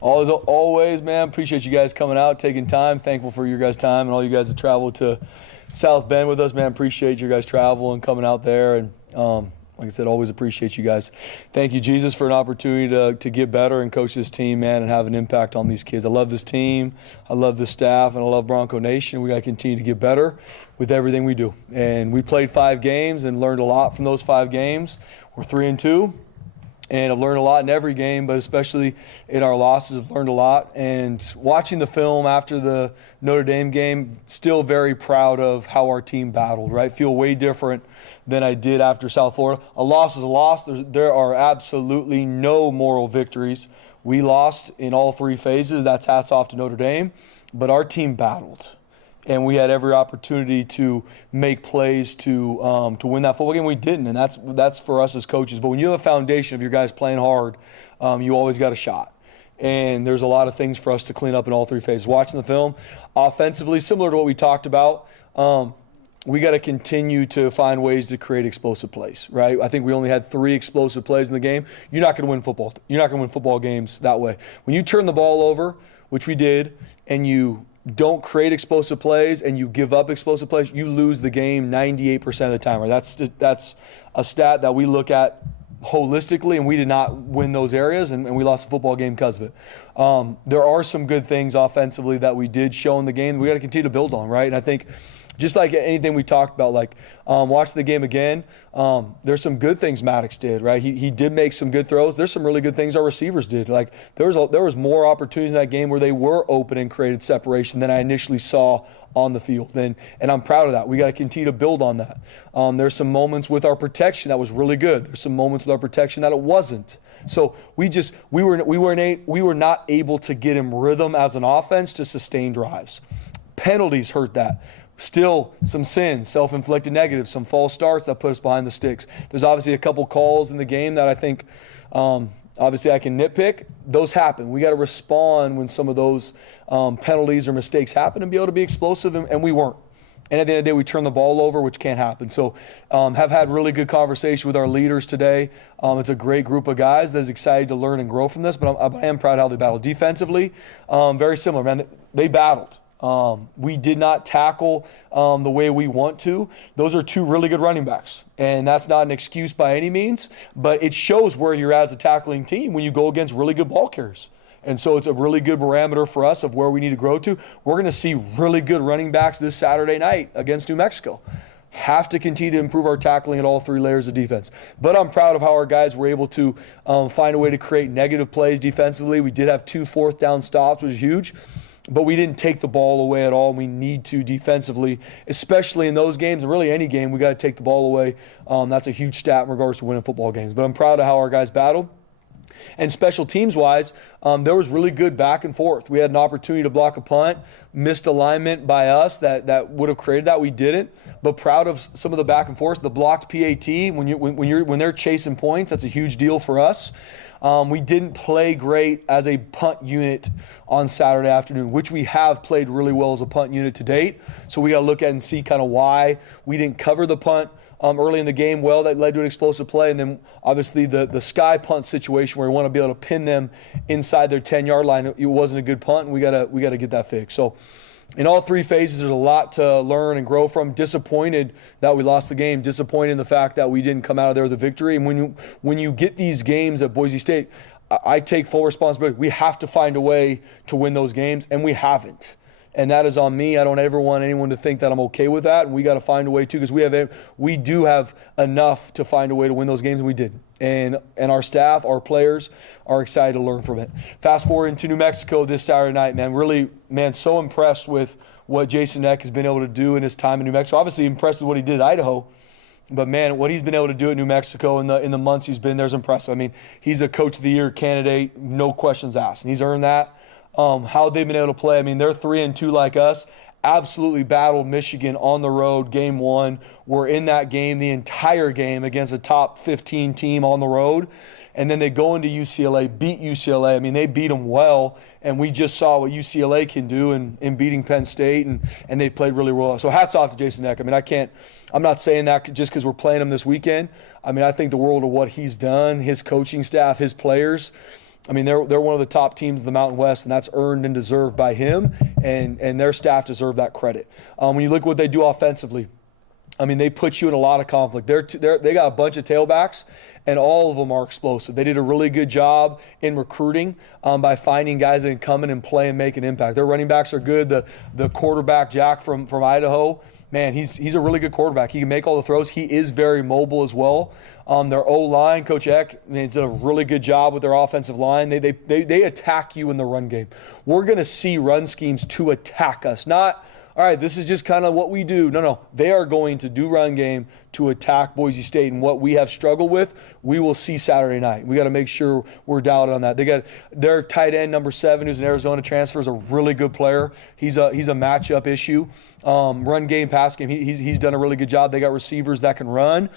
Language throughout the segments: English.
Always, man. Appreciate you guys coming out, taking time. Thankful for your guys' time and all you guys that traveled to South Bend with us, man. Appreciate your guys' travel and coming out there. And like I said, always appreciate you guys. Thank you, Jesus, for an opportunity to get better and coach this team, man, and have an impact on these kids. I love this team. I love the staff, and I love Bronco Nation. We got to continue to get better with everything we do. And we played 5 games and learned a lot from those 5 games. We're 3-2. And I've learned a lot in every game, but especially in our losses, I've learned a lot. And watching the film after the Notre Dame game, still very proud of how our team battled, right? Feel way different than I did after South Florida. A loss is a loss. There are absolutely no moral victories. We lost in all 3 phases. That's hats off to Notre Dame. But our team battled. And we had every opportunity to make plays to win that football game. We didn't, and that's for us as coaches. But when you have a foundation of your guys playing hard, you always got a shot. And there's a lot of things for us to clean up in all 3 phases. Watching the film, offensively, similar to what we talked about, we got to continue to find ways to create explosive plays, right? I think we only had 3 explosive plays in the game. You're not going to win football. You're not going to win football games that way. When you turn the ball over, which we did, and you don't create explosive plays and you give up explosive plays, you lose the game 98% of the time. Right? That's a stat that we look at holistically, and we did not win those areas, and we lost the football game because of it. There are some good things offensively that we did show in the game we got to continue to build on, right? And I think just like anything we talked about, like watching the game again, there's some good things Maddox did, right? He did make some good throws. There's some really good things our receivers did. Like there was more opportunities in that game where they were open and created separation than I initially saw on the field. And I'm proud of that. We got to continue to build on that. There's some moments with our protection that was really good. There's some moments with our protection that it wasn't. So we were not able to get in rhythm as an offense to sustain drives. Penalties hurt that. Still some sins, self-inflicted negatives, some false starts that put us behind the sticks. There's obviously a couple calls in the game that I think obviously I can nitpick. Those happen. We got to respond when some of those penalties or mistakes happen and be able to be explosive, and we weren't. And at the end of the day, we turned the ball over, which can't happen. So have had really good conversation with our leaders today. It's a great group of guys that's excited to learn and grow from this, but I am proud of how they battled. Defensively, very similar, man. They battled. We did not tackle the way we want to. Those are 2 really good running backs, and that's not an excuse by any means, but it shows where you're at as a tackling team when you go against really good ball carriers. And so it's a really good barometer for us of where we need to grow to. We're going to see really good running backs this Saturday night against New Mexico. Have to continue to improve our tackling at all 3 layers of defense. But I'm proud of how our guys were able to find a way to create negative plays defensively. We did have 2 fourth down stops, which is huge. But we didn't take the ball away at all. We need to defensively, especially in those games, and really any game, we got to take the ball away. That's a huge stat in regards to winning football games. But I'm proud of how our guys battled. And special teams-wise, there was really good back and forth. We had an opportunity to block a punt, missed alignment by us that would have created that. We didn't. But proud of some of the back and forth. The blocked PAT, when they're chasing points, that's a huge deal for us. We didn't play great as a punt unit on Saturday afternoon, which we have played really well as a punt unit to date. So we got to look at and see kind of why we didn't cover the punt early in the game well. That led to an explosive play. And then obviously the sky punt situation where we want to be able to pin them inside their 10-yard line. It wasn't a good punt, and we got to get that fixed. So in all 3 phases, there's a lot to learn and grow from. Disappointed that we lost the game. Disappointed in the fact that we didn't come out of there with a victory. And when you get these games at Boise State, I take full responsibility. We have to find a way to win those games, and we haven't. And that is on me. I don't ever want anyone to think that I'm okay with that. And we got to find a way too, because we do have enough to find a way to win those games, and we did. And our staff, our players are excited to learn from it. Fast forward into New Mexico this Saturday night, man. Really, man, so impressed with what Jason Eck has been able to do in his time in New Mexico. Obviously impressed with what he did at Idaho. But, man, what he's been able to do at New Mexico in the months he's been there is impressive. I mean, he's a Coach of the Year candidate, no questions asked. And he's earned that. How they've been able to play. I mean, they're 3-2 like us. Absolutely battled Michigan on the road, game 1. We're in that game the entire game against a top 15 team on the road. And then they go into UCLA, beat UCLA. I mean, they beat them well. And we just saw what UCLA can do in beating Penn State. And they played really well. So hats off to Jason Eck. I mean, I'm not saying that just because we're playing him this weekend. I mean, I think the world of what he's done, his coaching staff, his players. I mean, they're one of the top teams in the Mountain West, and that's earned and deserved by him, and their staff deserve that credit. When you look at what they do offensively, I mean, they put you in a lot of conflict. They got a bunch of tailbacks, and all of them are explosive. They did a really good job in recruiting by finding guys that can come in and play and make an impact. Their running backs are good. The quarterback, Jack from Idaho, man, he's a really good quarterback. He can make all the throws. He is very mobile as well. Their O-line, Coach Eck, I mean, he's done a really good job with their offensive line. They attack you in the run game. We're going to see run schemes to attack us, not, all right, this is just kind of what we do. No. They are going to do run game to attack Boise State. And what we have struggled with, we will see Saturday night. We got to make sure we're dialed on that. They got their tight end, number 7, who's an Arizona transfer, is a really good player. He's a matchup issue. Run game, pass game, he's done a really good job. They got receivers that can run.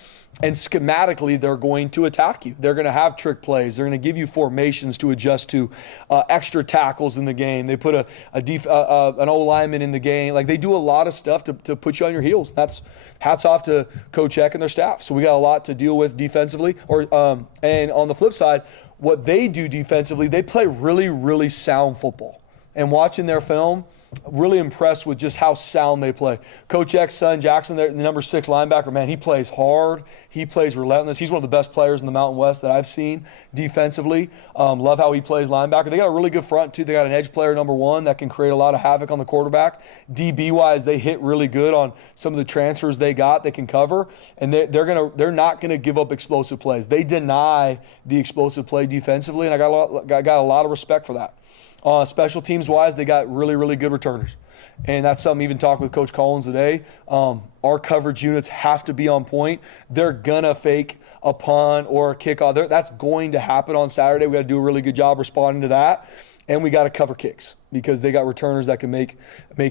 And schematically, they're going to attack you. They're going to have trick plays. They're going to give you formations to adjust to, extra tackles in the game. They put an O-lineman in the game. Like, they do a lot of stuff to put you on your heels. That's hats off to Coach Eck and their staff. So we got a lot to deal with defensively. And on the flip side, what they do defensively, they play really, really sound football. And watching their film, really impressed with just how sound they play. Coach Eck's son, Jackson, the number 6 linebacker, man, he plays hard. He plays relentless. He's one of the best players in the Mountain West that I've seen defensively. Love how he plays linebacker. They got a really good front, too. They got an edge player, number 1, that can create a lot of havoc on the quarterback. DB-wise, they hit really good on some of the transfers they got. They can cover, and they're not going to give up explosive plays. They deny the explosive play defensively, and I got a lot of respect for that. Special teams-wise, they got really, really good returners. And that's something even talking with Coach Collins today. Our coverage units have to be on point. They're going to fake a punt or a kickoff. That's going to happen on Saturday. We got to do a really good job responding to that. And we got to cover kicks because they got returners that can make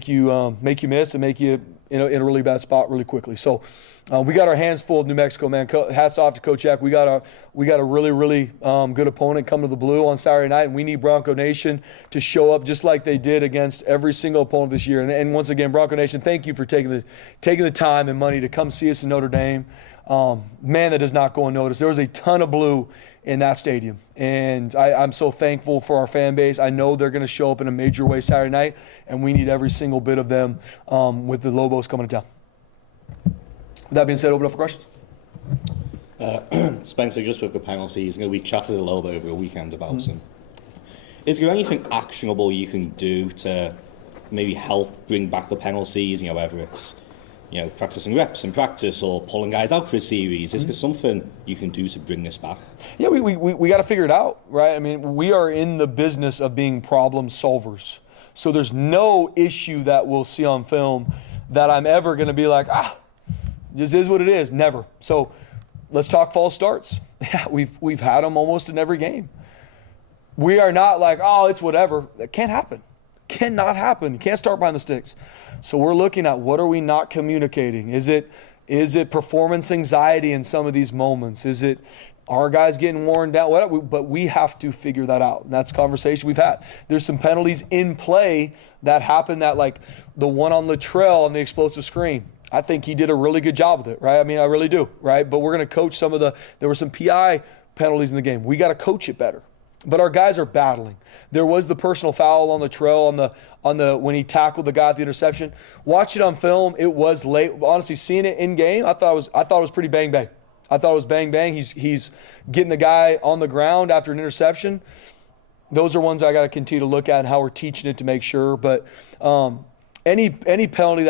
you miss and make you in a really bad spot really quickly. So we got our hands full of New Mexico, man. Hats off to Coach Eck. We got a really, really good opponent come to the Blue on Saturday night, and we need Bronco Nation to show up just like they did against every single opponent this year. And once again, Bronco Nation, thank you for taking the time and money to come see us in Notre Dame. Man, that does not go unnoticed. There was a ton of blue in that stadium, and I'm so thankful for our fan base. I know they're going to show up in a major way Saturday night, and we need every single bit of them with the Lobos coming to town. With that being said, open up for questions. Spencer, just with the penalties, we chatted a little bit over the weekend about them. Is there anything actionable you can do to maybe help bring back the penalties, whether it's practicing reps in practice or pulling guys out for a series? Is there something you can do to bring this back? Yeah, we got to figure it out, right? I mean, we are in the business of being problem solvers. So there's no issue that we'll see on film that I'm ever going to be like, this is what it is. Never. So let's talk false starts. Yeah, we've had them almost in every game. We are not like, it's whatever. That can't happen. Cannot happen. Can't start behind the sticks. So we're looking at what are we not communicating? Is it performance anxiety in some of these moments? Is it our guys getting worn down? But we have to figure that out. And that's a conversation we've had. There's some penalties in play that happened, that like the one on Latrell on the explosive screen. I think he did a really good job with it, right? I mean, I really do, right? But we're going to coach there were some PI penalties in the game. We got to coach it better. But our guys are battling. There was the personal foul on Latrell on the when he tackled the guy at the interception. Watch it on film. It was late. Honestly, seeing it in game, I thought it was pretty bang bang. I thought it was bang bang. He's getting the guy on the ground after an interception. Those are ones I got to continue to look at and how we're teaching it to make sure. But any penalty,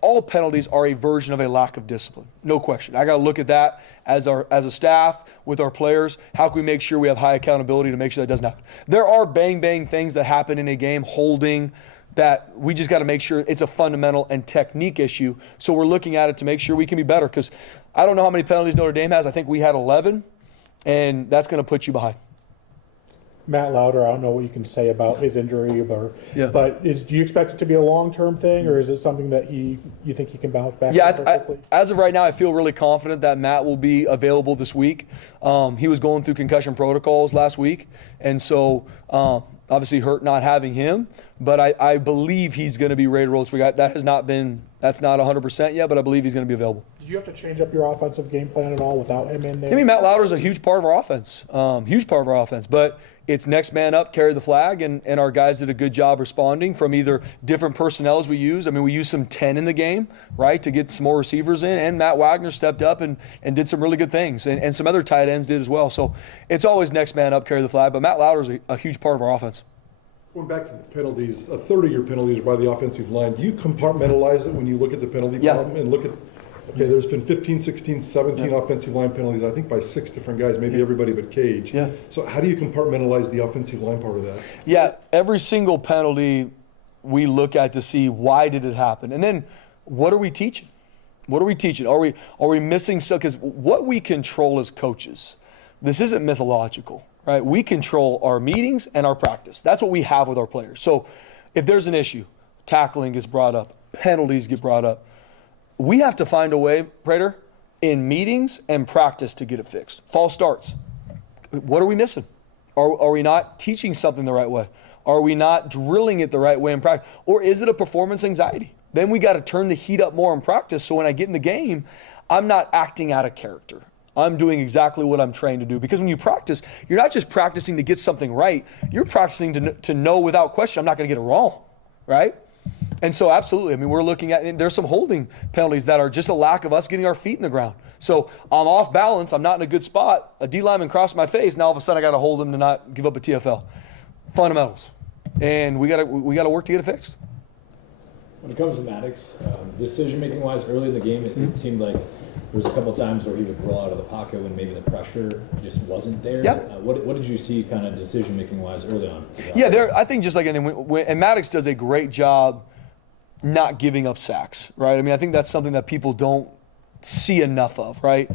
all penalties are a version of a lack of discipline. No question. I got to look at that as a staff with our players. How can we make sure we have high accountability to make sure that doesn't happen? There are bang bang things that happen in a game, holding, that we just got to make sure it's a fundamental and technique issue. So we're looking at it to make sure we can be better, because I don't know how many penalties Notre Dame has. I think we had 11, and that's going to put you behind. Matt Lauder, I don't know what you can say about his injury, but do you expect it to be a long-term thing, or is it something that you think he can bounce back? Yeah, as of right now, I feel really confident that Matt will be available this week. He was going through concussion protocols last week, and so obviously hurt not having him. But I believe he's going to be ready to roll this week. That's not 100% yet, but I believe he's going to be available. Did you have to change up your offensive game plan at all without him in there? I mean, Matt Lauder's a huge part of our offense, but it's next man up, carry the flag, and our guys did a good job responding from either different personnels we use. I mean, we used some 10 in the game, right, to get some more receivers in, and Matt Wagner stepped up and did some really good things, and some other tight ends did as well. So it's always next man up, carry the flag, but Matt Lauder's a huge part of our offense. Going back to the penalties, a third of your penalties are by the offensive line. Do you compartmentalize it when you look at the penalty problem and look at, okay, there's been 15, 16, 17 offensive line penalties, I think by 6 different guys, maybe everybody but Cage. Yeah. So how do you compartmentalize the offensive line part of that? Yeah, every single penalty we look at to see why did it happen. And then what are we teaching? What are we teaching? Are we missing stuff? Because what we control as coaches, this isn't mythological. Right? We control our meetings and our practice. That's what we have with our players. So if there's an issue, tackling gets brought up, penalties get brought up, we have to find a way, Prater, in meetings and practice to get it fixed. False starts. What are we missing? Are we not teaching something the right way? Are we not drilling it the right way in practice? Or is it a performance anxiety? Then we got to turn the heat up more in practice so when I get in the game, I'm not acting out of character. I'm doing exactly what I'm trained to do. Because when you practice, you're not just practicing to get something right. You're practicing to know without question I'm not going to get it wrong, right? And so absolutely, I mean, we're looking at, there's some holding penalties that are just a lack of us getting our feet in the ground. So I'm off balance, I'm not in a good spot, a D lineman crossed my face, now all of a sudden I got to hold him to not give up a TFL. Fundamentals. And we got to work to get it fixed. When it comes to Maddox, decision-making wise, early in the game, it seemed like there was a couple of times where he would roll out of the pocket when maybe the pressure just wasn't there. Yep. What did you see kind of decision-making wise early on? Yeah, I think just like anything, and Maddox does a great job not giving up sacks, right? I mean, I think that's something that people don't see enough of, right?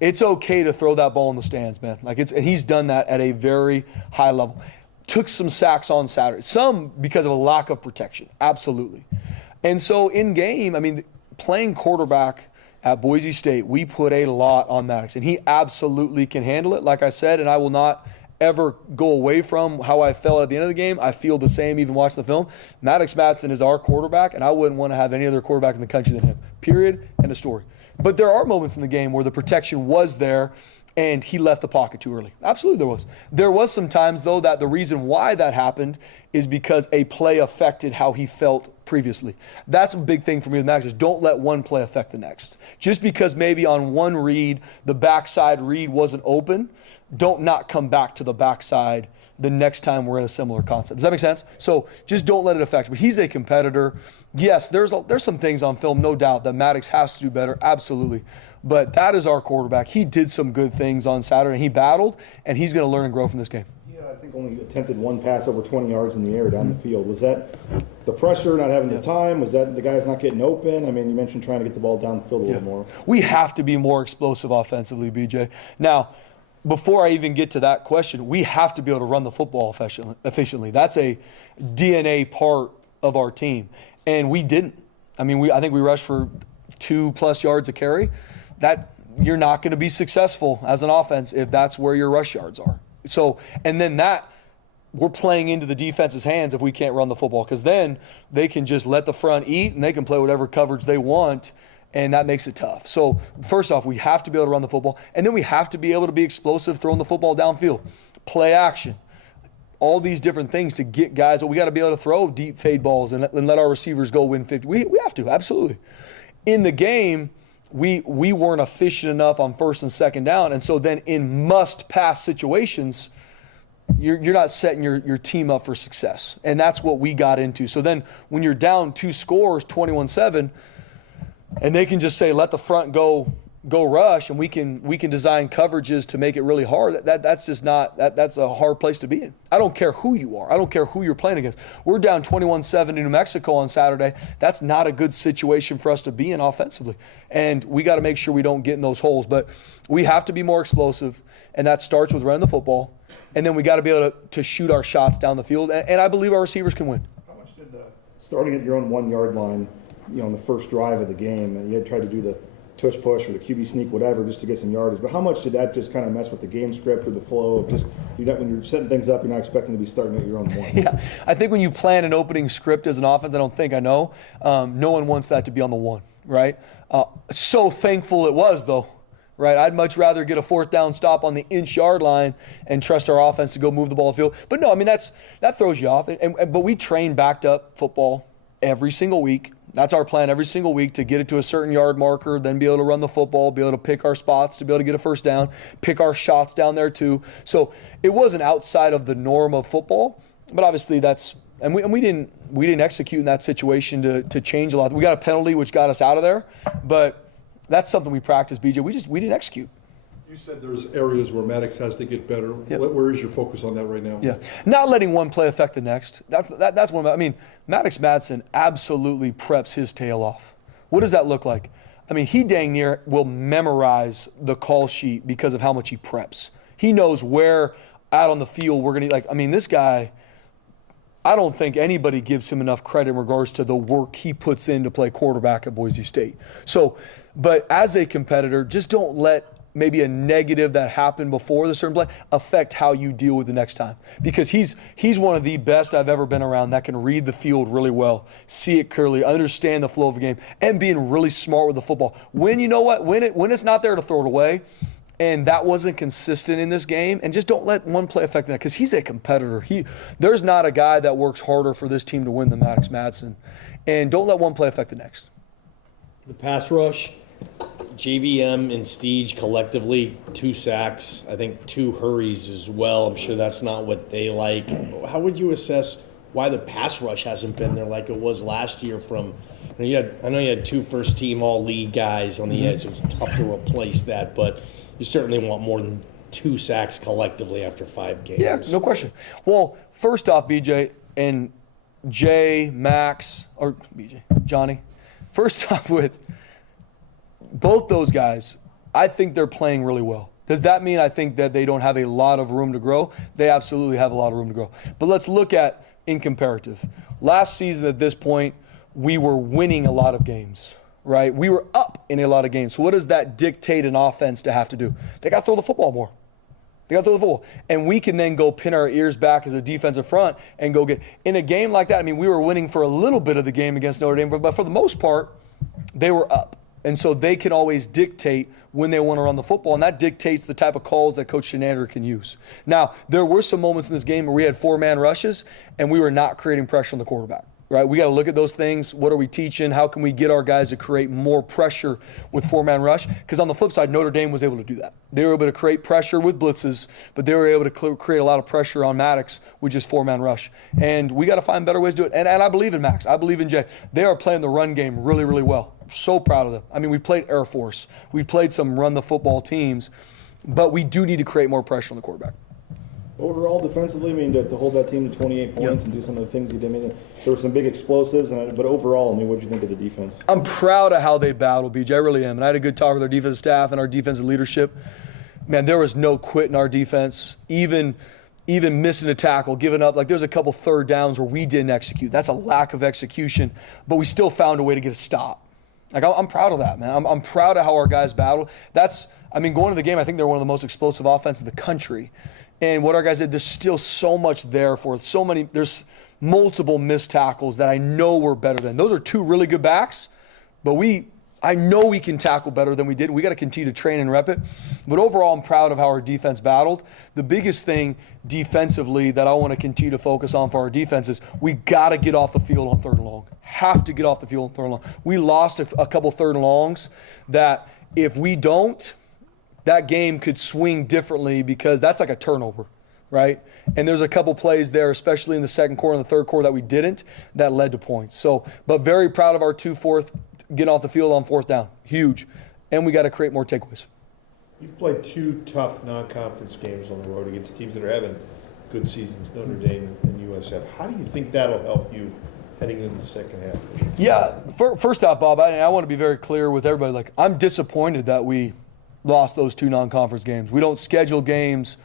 It's okay to throw that ball in the stands, man. And he's done that at a very high level. Took some sacks on Saturday, some because of a lack of protection, absolutely. And so in game, I mean, playing quarterback at Boise State, we put a lot on Maddox, and he absolutely can handle it, like I said, and I will not ever go away from how I felt at the end of the game. I feel the same even watching the film. Maddox Matson is our quarterback, and I wouldn't want to have any other quarterback in the country than him, period, end of story. But there are moments in the game where the protection was there, and he left the pocket too early. Absolutely there was. There was some times, though, that the reason why that happened is because a play affected how he felt previously. That's a big thing for me with Max is don't let one play affect the next. Just because maybe on one read, the backside read wasn't open, don't not come back to the backside the next time we're in a similar concept. Does that make sense? So just don't let it affect. But he's a competitor. Yes, there's some things on film, no doubt, that Maddox has to do better. Absolutely. But that is our quarterback. He did some good things on Saturday. He battled, and he's going to learn and grow from this game. Yeah, I think only attempted one pass over 20 yards in the air down the field. Was that the pressure, not having the time? Was that the guys not getting open? I mean, you mentioned trying to get the ball down the field a little more. We have to be more explosive offensively, BJ. Now, before I even get to that question, we have to be able to run the football efficiently. That's a DNA part of our team, and we didn't. I mean, I think we rushed for 2+ yards a carry. That you're not going to be successful as an offense if that's where your rush yards are. So, and then that we're playing into the defense's hands if we can't run the football, because then they can just let the front eat and they can play whatever coverage they want, and that makes it tough. So first off, we have to be able to run the football, and then we have to be able to be explosive throwing the football downfield, play action, all these different things to get guys. We got to be able to throw deep fade balls and let our receivers go win 50. We have to, absolutely. In the game, we weren't efficient enough on first and second down, and so then in must-pass situations, you're not setting your team up for success, and that's what we got into. So then when you're down 2 scores, 21-7, and they can just say, let the front go rush, and we can design coverages to make it really hard. That's just not that's a hard place to be in. I don't care who you are. I don't care who you're playing against. We're down 21-7 to New Mexico on Saturday. That's not a good situation for us to be in offensively, and we got to make sure we don't get in those holes. But we have to be more explosive, and that starts with running the football, and then we got to be able to shoot our shots down the field. And I believe our receivers can win. How much did starting at your own 1 yard line, on the first drive of the game, and you had tried to do the tush push or the QB sneak, whatever, just to get some yardage. But how much did that just kind of mess with the game script or the flow of just, when you're setting things up, you're not expecting to be starting at your own one? Yeah, I think when you plan an opening script as an offense, I know, no one wants that to be on the one, right? So thankful it was, though. Right, I'd much rather get a 4th down stop on the inch-yard line and trust our offense to go move the ball field. But no, I mean that throws you off. But we train backed up football every single week. That's our plan every single week, to get it to a certain yard marker, then be able to run the football, be able to pick our spots, to be able to get a first down, pick our shots down there too. So it wasn't outside of the norm of football, but obviously we didn't execute in that situation to change a lot. We got a penalty which got us out of there, but that's something we practice, BJ. We didn't execute. You said there's areas where Maddox has to get better. Yep. Where is your focus on that right now? Yeah, not letting one play affect the next. That's one. I mean, Maddox Madsen absolutely preps his tail off. What does that look like? I mean, he dang near will memorize the call sheet because of how much he preps. He knows where out on the field we're gonna this guy. I don't think anybody gives him enough credit in regards to the work he puts in to play quarterback at Boise State. So, but as a competitor, just don't let maybe a negative that happened before the certain play affect how you deal with the next time. Because he's one of the best I've ever been around that can read the field really well, see it clearly, understand the flow of the game, and being really smart with the football. When it's not there to throw it away, and that wasn't consistent in this game, and just don't let one play affect that, because he's a competitor. There's not a guy that works harder for this team to win than Maddox Madsen, and don't let one play affect the next. The pass rush, JVM and Steege collectively, 2 sacks, I think 2 hurries as well. I'm sure that's not what they like. How would you assess why the pass rush hasn't been there like it was last year from, I know you had 2 first-team all-league guys on the edge. It was tough to replace that, but you certainly want more than 2 sacks collectively after 5 games. Yeah, no question. Well, first off, BJ and Jay, Max, or BJ, Johnny, first off with both those guys, I think they're playing really well. Does that mean I think that they don't have a lot of room to grow? They absolutely have a lot of room to grow. But let's look at in comparative. Last season at this point, we were winning a lot of games. Right? We were up in a lot of games. So what does that dictate an offense to have to do? They got to throw the football more. They got to throw the football. And we can then go pin our ears back as a defensive front and go get – in a game like that, I mean, we were winning for a little bit of the game against Notre Dame, but for the most part, they were up. And so they can always dictate when they want to run the football, and that dictates the type of calls that Coach Shenander can use. Now, there were some moments in this game where we had 4-man rushes, and we were not creating pressure on the quarterback. Right? We got to look at those things. What are we teaching? How can we get our guys to create more pressure with 4-man rush? Because on the flip side, Notre Dame was able to do that. They were able to create pressure with blitzes, but they were able to create a lot of pressure on Maddox with just 4-man rush. And we got to find better ways to do it. And I believe in Max. I believe in Jay. They are playing the run game really, really well. So proud of them. I mean, we've played Air Force. We've played some run-the-football teams, but we do need to create more pressure on the quarterback. Overall, defensively, I mean, to hold that team to 28 points and do some of the things he did, I mean, there were some big explosives, but overall, I mean, what did you think of the defense? I'm proud of how they battled, BJ. I really am. And I had a good talk with our defensive staff and our defensive leadership. Man, there was no quit in our defense, even missing a tackle, giving up. Like, there's a couple 3rd downs where we didn't execute. That's a lack of execution, but we still found a way to get a stop. Like, I'm proud of that, man. I'm proud of how our guys battled. Going to the game, I think they're one of the most explosive offenses in the country. And what our guys did, there's still so much there for us. There's multiple missed tackles that I know we're better than. Those are 2 really good backs, but I know we can tackle better than we did. We got to continue to train and rep it. But overall, I'm proud of how our defense battled. The biggest thing defensively that I want to continue to focus on for our defense is we got to get off the field on 3rd and long. Have to get off the field on 3rd and long. We lost a couple 3rd and longs that if we don't, that game could swing differently because that's like a turnover, right? And there's a couple plays there, especially in the 2nd quarter and the 3rd quarter that we didn't, that led to points. So, but very proud of our 2-4 getting off the field on 4th down. Huge. And we got to create more takeaways. You've played 2 tough non-conference games on the road against teams that are having good seasons, Notre Dame and USF. How do you think that'll help you heading into the second half? Yeah, first off, Bob, I want to be very clear with everybody. Like, I'm disappointed that we lost those 2 non-conference games. We don't schedule games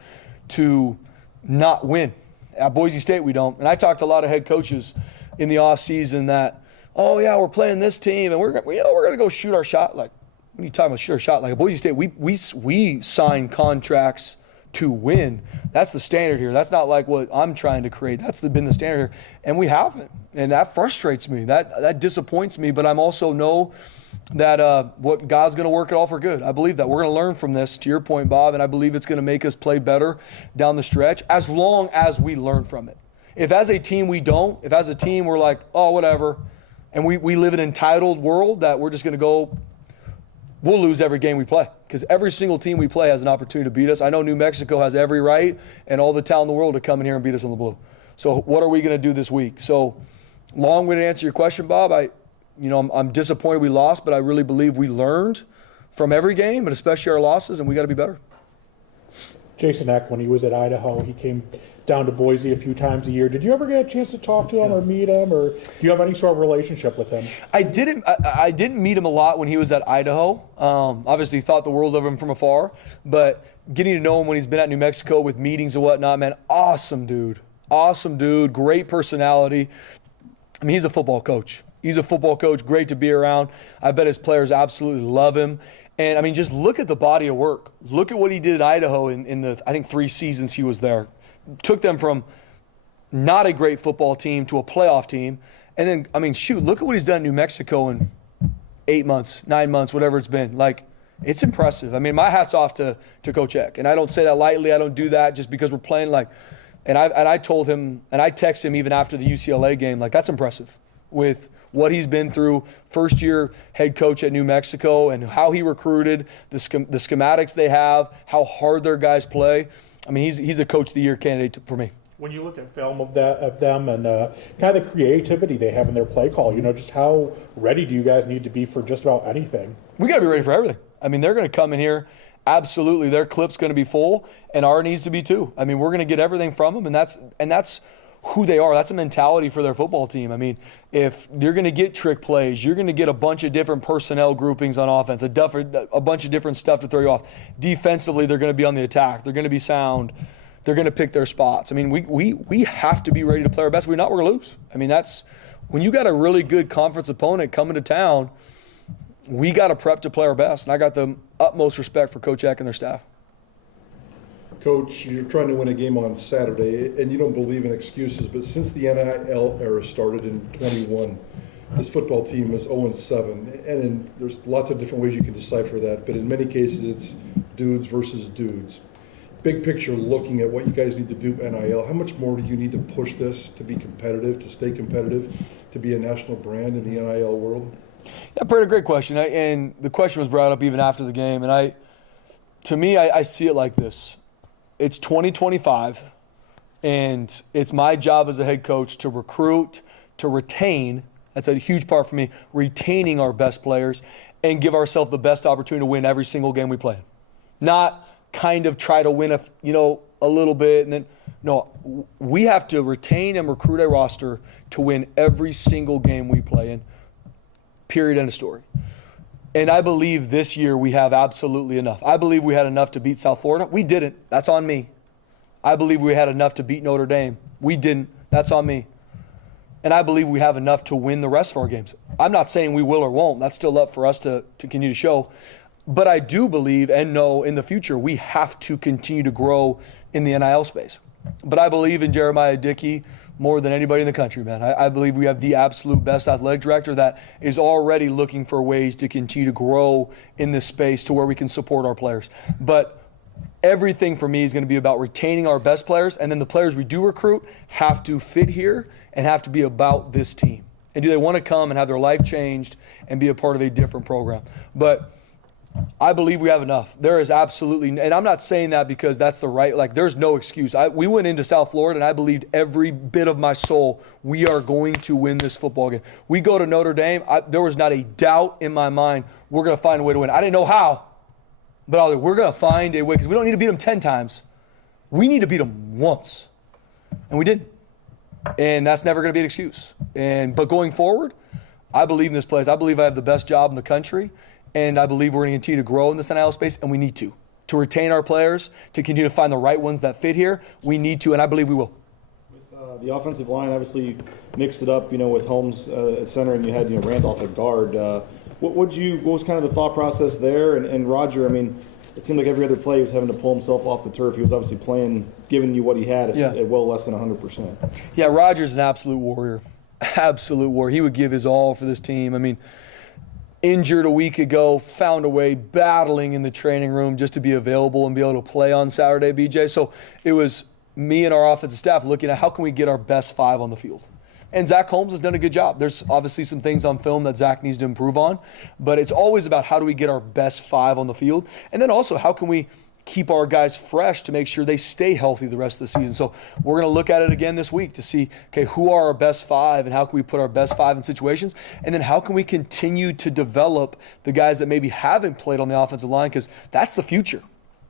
to not win. At Boise State, we don't. And I talked to a lot of head coaches in the offseason that, oh, yeah, we're playing this team, and we're going to go shoot our shot. Like, when you talk about sure shot, like at Boise State, we sign contracts to win. That's the standard here. That's not like what I'm trying to create. That's been the standard here, and we haven't, and that frustrates me. That disappoints me. But I'm also know that what God's going to work it all for good. I believe that we're going to learn from this. To your point, Bob, and I believe it's going to make us play better down the stretch as long as we learn from it. If as a team we don't, if as a team we're like, oh, whatever, and we live in an entitled world that we're just going to go, we'll lose every game we play because every single team we play has an opportunity to beat us. I know New Mexico has every right and all the talent in the world to come in here and beat us on the blue. So what are we going to do this week? So long-winded answer to your question, Bob. I'm disappointed we lost, but I really believe we learned from every game, but especially our losses, and we got to be better. Jason Eck, when he was at Idaho, he came down to Boise a few times a year. Did you ever get a chance to talk to him or meet him, or do you have any sort of relationship with him? I didn't meet him a lot when he was at Idaho. Obviously, thought the world of him from afar, but getting to know him when he's been at New Mexico with meetings and whatnot, man, awesome dude, great personality. I mean, he's a football coach. He's a football coach, great to be around. I bet his players absolutely love him. And, I mean, just look at the body of work. Look at what he did at Idaho in the, I think, 3 seasons he was there. Took them from not a great football team to a playoff team. And then, I mean, shoot, look at what he's done in New Mexico in 8 months, 9 months, whatever it's been. Like, it's impressive. I mean, my hat's off to Coach Eck. And I don't say that lightly. I don't do that just because we're playing like – and I told him, and I texted him even after the UCLA game, like, that's impressive with what he's been through, first-year head coach at New Mexico, and how he recruited, the schematics they have, how hard their guys play. I mean, he's a Coach of the Year candidate for me. When you look at film of them and kind of the creativity they have in their play call, just how ready do you guys need to be for just about anything? We got to be ready for everything. I mean, they're going to come in here. Absolutely, their clip's going to be full, and our needs to be too. I mean, we're going to get everything from them, and that's who they are. That's a mentality for their football team. I mean, if you're going to get trick plays, you're going to get a bunch of different personnel groupings on offense, a bunch of different stuff to throw you off. Defensively, they're going to be on the attack. They're going to be sound. They're going to pick their spots. I mean, we have to be ready to play our best. We're not, we're going to lose. I mean, that's when you got a really good conference opponent coming to town, we got to prep to play our best. And I got the utmost respect for Coach Eck and their staff. Coach, you're trying to win a game on Saturday, and you don't believe in excuses, but since the NIL era started in 21, this football team is 0-7, and there's lots of different ways you can decipher that, but in many cases it's dudes versus dudes. Big picture, looking at what you guys need to do NIL, how much more do you need to push this to be competitive, to stay competitive, to be a national brand in the NIL world? Yeah, Brett, a great question, and the question was brought up even after the game, and to me, I see it like this. It's 2025, and it's my job as a head coach to recruit, to retain. That's a huge part for me, retaining our best players and give ourselves the best opportunity to win every single game we play. Not kind of try to win a little bit and then no. We have to retain and recruit a roster to win every single game we play in. Period. End of story. And I believe this year we have absolutely enough. I believe we had enough to beat South Florida. We didn't. That's on me. I believe we had enough to beat Notre Dame. We didn't. That's on me. And I believe we have enough to win the rest of our games. I'm not saying we will or won't. That's still up for us to continue to show. But I do believe and know in the future we have to continue to grow in the NIL space. But I believe in Jeremiah Dickey more than anybody in the country, man. I believe we have the absolute best athletic director that is already looking for ways to continue to grow in this space to where we can support our players. But everything for me is going to be about retaining our best players, and then the players we do recruit have to fit here and have to be about this team. And do they want to come and have their life changed and be a part of a different program? But I believe we have enough. There is absolutely, and I'm not saying that because that's the right, like there's no excuse. We went into South Florida and I believed every bit of my soul we are going to win this football game. We go to Notre Dame, there was not a doubt in my mind we're going to find a way to win. I didn't know how, but I was like, we're going to find a way because we don't need to beat them 10 times. We need to beat them once. And we didn't. And that's never going to be an excuse. But going forward, I believe in this place. I believe I have the best job in the country. And I believe we're going to continue to grow in this NIL space, and we need to retain our players, to continue to find the right ones that fit here. We need to, and I believe we will. With the offensive line, obviously you mixed it up, with Holmes at center, and you had Randolph at guard. What was kind of the thought process there? And Roger, I mean, it seemed like every other play he was having to pull himself off the turf. He was obviously playing, giving you what he had at well less than 100%. Yeah, Roger's an absolute warrior. Absolute warrior. He would give his all for this team. I mean, injured a week ago, found a way, battling in the training room just to be available and be able to play on Saturday, BJ. So it was me and our offensive staff looking at how can we get our best 5 on the field. And Zach Holmes has done a good job. There's obviously some things on film that Zach needs to improve on, but it's always about how do we get our best 5 on the field. And then also how can we keep our guys fresh to make sure they stay healthy the rest of the season. So we're going to look at it again this week to see, okay, who are our best 5 and how can we put our best 5 in situations? And then how can we continue to develop the guys that maybe haven't played on the offensive line, because that's the future.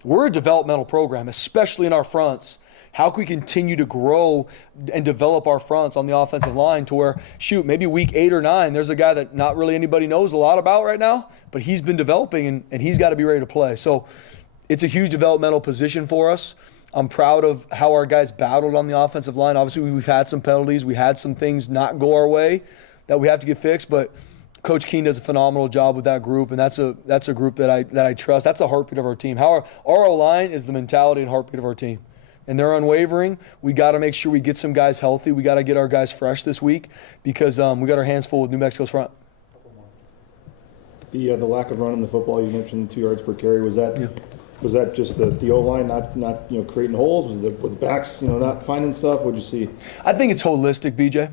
We're a developmental program, especially in our fronts. How can we continue to grow and develop our fronts on the offensive line to where, shoot, maybe week 8 or 9, there's a guy that not really anybody knows a lot about right now, but he's been developing and he's got to be ready to play. So it's a huge developmental position for us. I'm proud of how our guys battled on the offensive line. Obviously, we've had some penalties. We had some things not go our way that we have to get fixed, but Coach Keene does a phenomenal job with that group, and that's a group that I trust. That's the heartbeat of our team. Our O-line is the mentality and heartbeat of our team. And they're unwavering. We got to make sure we get some guys healthy. We got to get our guys fresh this week because we got our hands full with New Mexico's front. The lack of running the football, you mentioned 2 yards per carry, was that just the O-line not creating holes? Was it the backs not finding stuff? What'd you see? I think it's holistic, BJ.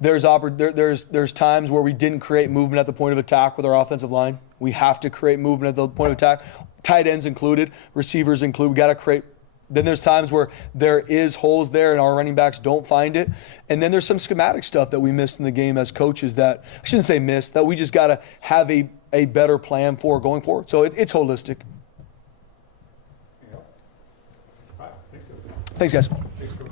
There's times where we didn't create movement at the point of attack with our offensive line. We have to create movement at the point of attack. Tight ends included, receivers included. We got to create. Then there's times where there is holes there and our running backs don't find it. And then there's some schematic stuff that we missed in the game as coaches that, I shouldn't say missed, that we just got to have a better plan for going forward. So it's holistic. Thanks, Thanks, guys. Thanks, Coach.